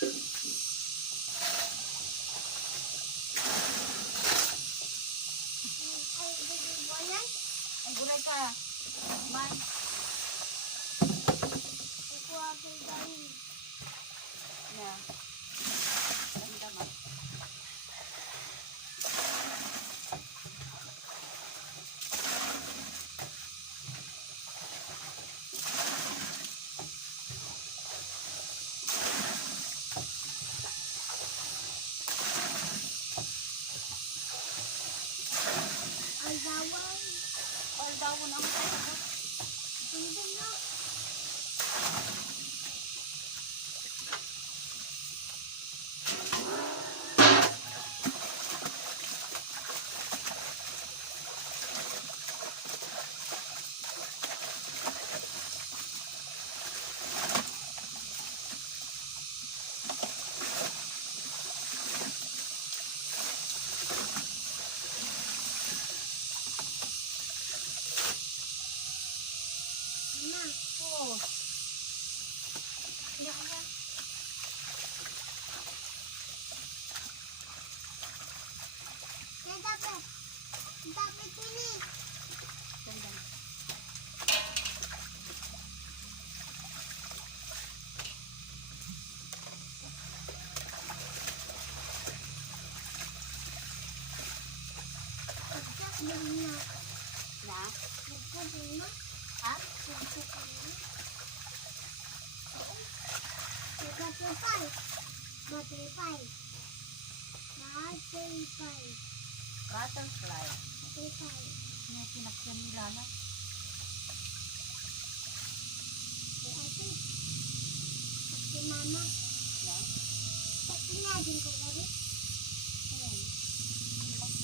Ay, gulay ka. Bye. Ako ako dahil. Yeah. Ganda ba? Ay dawal. Paldawon ang tayo. Ganda na. Mama. Oo. Hindi ka yan. Dapat. Dapat ini. Ganda. Dapat na. Na? Dapat na. Ha? Butterfly. Butterfly. Butterfly. Butterfly. Butterfly. May pinakyan nila na. Si ate. Si mama. Yan. Pati natin ko gari. Ayan. Si mama.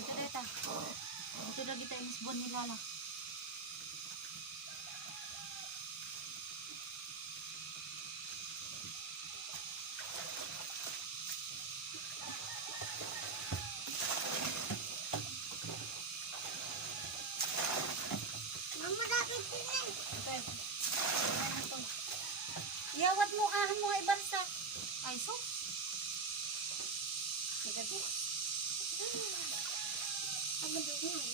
Ito deta. Ito lagi tayo Lisbon nila na. Mama dapat din. Okay. Ayan na to. Iyawat mo ahan mo nga ibarsa. Ay, so. Nagado. Ako doon.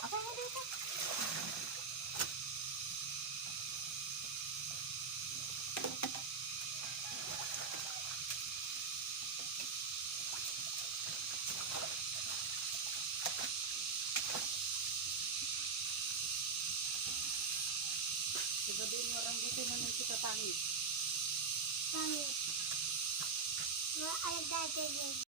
Apa mo dito? Sabihin mo orang dito na nang kita pangit. Pangit. Ay dati din.